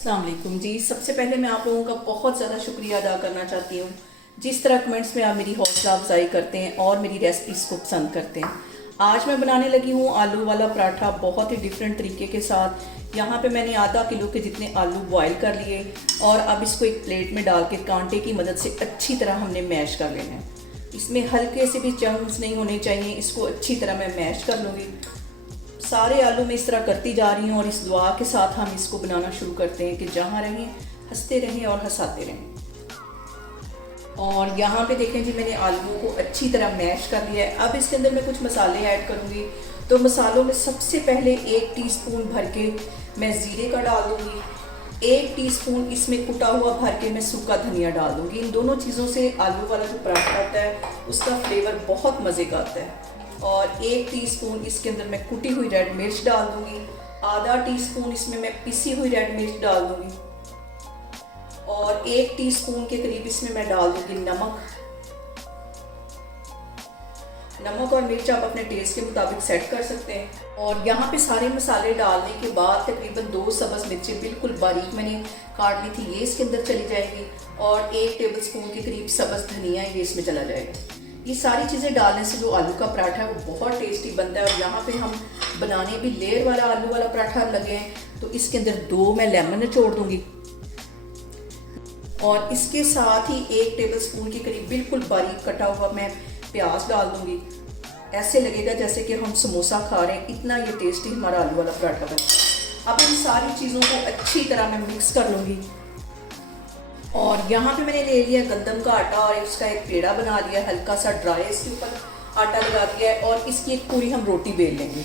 अस्सलाम वालेकुम जी। सबसे पहले मैं आप लोगों का बहुत ज़्यादा शुक्रिया अदा करना चाहती हूँ जिस तरह कमेंट्स में आप मेरी हौसला अफजाई करते हैं और मेरी रेसिपीज़ को पसंद करते हैं। आज मैं बनाने लगी हूँ आलू वाला पराठा बहुत ही डिफरेंट तरीके के साथ। यहाँ पे मैंने आधा किलो के जितने आलू बॉयल कर लिए और अब इसको एक प्लेट में डाल के कांटे की मदद से अच्छी तरह हमने मैश कर लेना है। इसमें हल्के से भी चंक्स नहीं होने चाहिए। इसको अच्छी तरह मैं मैश कर लूँगी। सारे आलू में इस तरह करती जा रही हूँ और इस दुआ के साथ हम इसको बनाना शुरू करते हैं कि जहाँ रहें हंसते रहें और हंसाते रहें। और यहाँ पे देखें जी, मैंने आलूओं को अच्छी तरह मैश कर लिया है। अब इसके अंदर मैं कुछ मसाले ऐड करूँगी। तो मसालों में सबसे पहले 1 टीस्पून भर के मैं ज़ीरे का डाल दूँगी। 1 टीस्पून इसमें कुटा हुआ भर के मैं सूखा धनिया डाल दूँगी। इन दोनों चीज़ों से आलू वाला जो पराठा होता है उसका फ्लेवर बहुत मज़े का आता है। और 1 टीस्पून इसके अंदर मैं कुटी हुई रेड मिर्च डाल दूँगी। आधा टीस्पून इसमें मैं पिसी हुई रेड मिर्च डाल दूँगी और 1 टीस्पून के करीब इसमें मैं डाल दूँगी नमक। नमक और मिर्च आप अपने टेस्ट के मुताबिक सेट कर सकते हैं। और यहाँ पे सारे मसाले डालने के बाद तकरीबन 2 सब्ज़ मिर्चें बिल्कुल बारीक मैंने काट ली थी, ये इसके अंदर चली जाएगी। और 1 टेबलस्पून के करीब सब्ज़ धनिया ये इसमें चला जाएगा। ये सारी चीज़ें डालने से जो आलू का पराठा है वो बहुत टेस्टी बनता है। और यहाँ पे हम बनाने भी लेयर वाला आलू वाला पराठा लगे हैं। तो इसके अंदर 2 मैं लेमन निचोड़ दूँगी और इसके साथ ही 1 टेबलस्पून के करीब बिल्कुल बारीक कटा हुआ मैं प्याज डाल दूँगी। ऐसे लगेगा जैसे कि हम समोसा खा रहे हैं, इतना ये टेस्टी हमारा आलू वाला पराठा बना। अब इन सारी चीज़ों को अच्छी तरह मैं मिक्स कर लूँगी। और यहाँ पे मैंने ले लिया गंदम का आटा और इसका एक पेड़ा बना लिया, हल्का सा ड्राई इसके ऊपर आटा लगा दिया है और इसकी एक पूरी हम रोटी बेल लेंगे।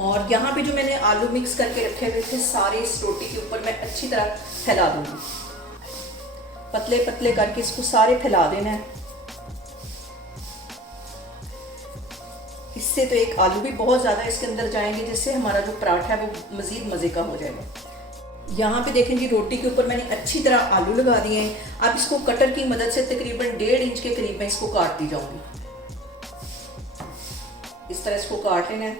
और यहाँ पे जो मैंने आलू मिक्स करके रखे हुए थे सारे इस रोटी के ऊपर मैं अच्छी तरह फैला दूंगी। पतले पतले करके इसको सारे फैला देना है। इससे तो एक आलू भी बहुत ज़्यादा इसके अंदर जाएंगे जिससे हमारा जो पराठा है वो मज़ीद मज़े का हो जाएगा। यहाँ पे देखें जी, रोटी के ऊपर मैंने अच्छी तरह आलू लगा दिए हैं। अब इसको कटर की मदद से तकरीबन 1.5 इंच के करीब मैं इसको काटती जाऊंगी। इस तरह इसको काट लेना है।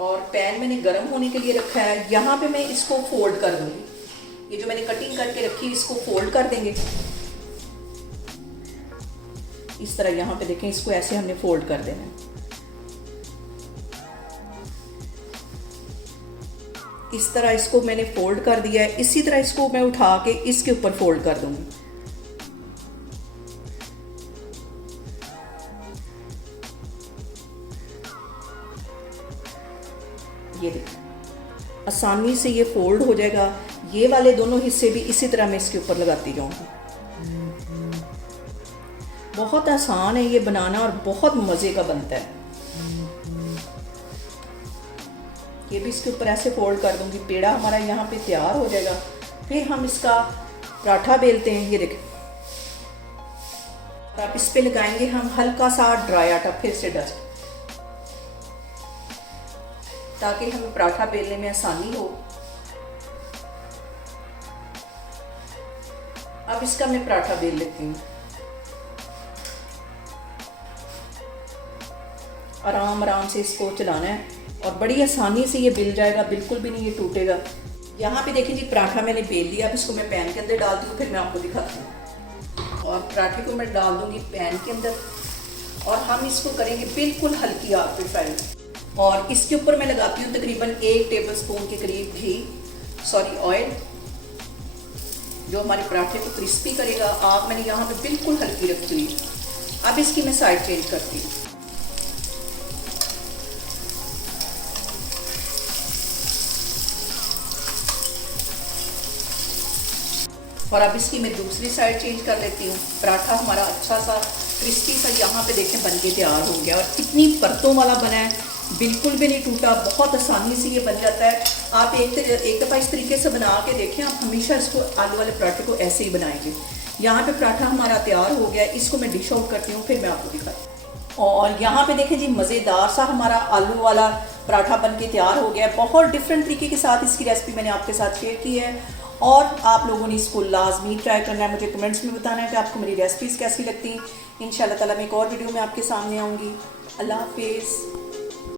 और पैन मैंने गर्म होने के लिए रखा है। यहाँ पे मैं इसको फोल्ड कर दूंगी। ये जो मैंने कटिंग करके रखी है इसको फोल्ड कर देंगे इस तरह। यहाँ पे देखें, इसको ऐसे हमने फोल्ड कर देना है। इस तरह इसको मैंने फोल्ड कर दिया है। इसी तरह इसको मैं उठा के इसके ऊपर फोल्ड कर दूंगी। ये देखिए, आसानी से ये फोल्ड हो जाएगा। ये वाले दोनों हिस्से भी इसी तरह मैं इसके ऊपर लगाती जाऊंगी। बहुत आसान है ये बनाना और बहुत मज़े का बनता है। ये भी इसके ऊपर ऐसे फोल्ड कर दूंगी। पेड़ा हमारा यहाँ पे तैयार हो जाएगा। फिर हम इसका पराठा बेलते हैं। ये देखें, अब इस पे लगाएंगे हम हल्का सा ड्राई आटा, फिर से डस्ट, ताकि हमें पराठा बेलने में आसानी हो। अब इसका मैं पराठा बेल लेती हूँ। आराम आराम से इसको चलाना है और बड़ी आसानी से ये बेल जाएगा, बिल्कुल भी नहीं ये टूटेगा। यहाँ पे देखिए जी, पराठा मैंने बेल लिया। अब इसको मैं पैन के अंदर डालती हूँ, फिर मैं आपको दिखाती हूँ। और पराठे को मैं डाल दूँगी पैन के अंदर और हम इसको करेंगे बिल्कुल हल्की आग पे फ्राई। और इसके ऊपर मैं लगाती हूँ तकरीबन 1 टेबलस्पून के करीब ऑयल, जो हमारे पराठे को क्रिस्पी करेगा। आग मैंने यहाँ पे बिल्कुल हल्की रखी हुई। अब इसकी मैं साइड चेंज करती हूँ। और अब इसकी मैं दूसरी साइड चेंज कर लेती हूँ। पराठा हमारा अच्छा सा क्रिस्पी सा यहाँ पे देखें बन के तैयार हो गया और कितनी परतों वाला बना है, बिल्कुल भी नहीं टूटा। बहुत आसानी से ये बन जाता है। आप एक दफ़ा इस तरीके से बना के देखें। आप हमेशा इसको आलू वाले पराठे को ऐसे ही बनाएंगे। यहाँ पे पराठा हमारा तैयार हो गया। इसको मैं डिश आउट करती हूँ, फिर मैं आपको दिखाती हूँ। और यहाँ पे देखें जी, मज़ेदार सा हमारा आलू वाला पराठा बन के तैयार हो गया है। बहुत डिफरेंट तरीके के साथ इसकी रेसिपी मैंने आपके साथ शेयर की है और आप लोगों ने इसको लाजमी ट्राई करना है। मुझे कमेंट्स में बताना है कि आपको मेरी रेसिपीज़ कैसी लगती। इंशाल्लाह ताला मैं एक और वीडियो में आपके सामने आऊँगी। अल्लाह हाफिज़।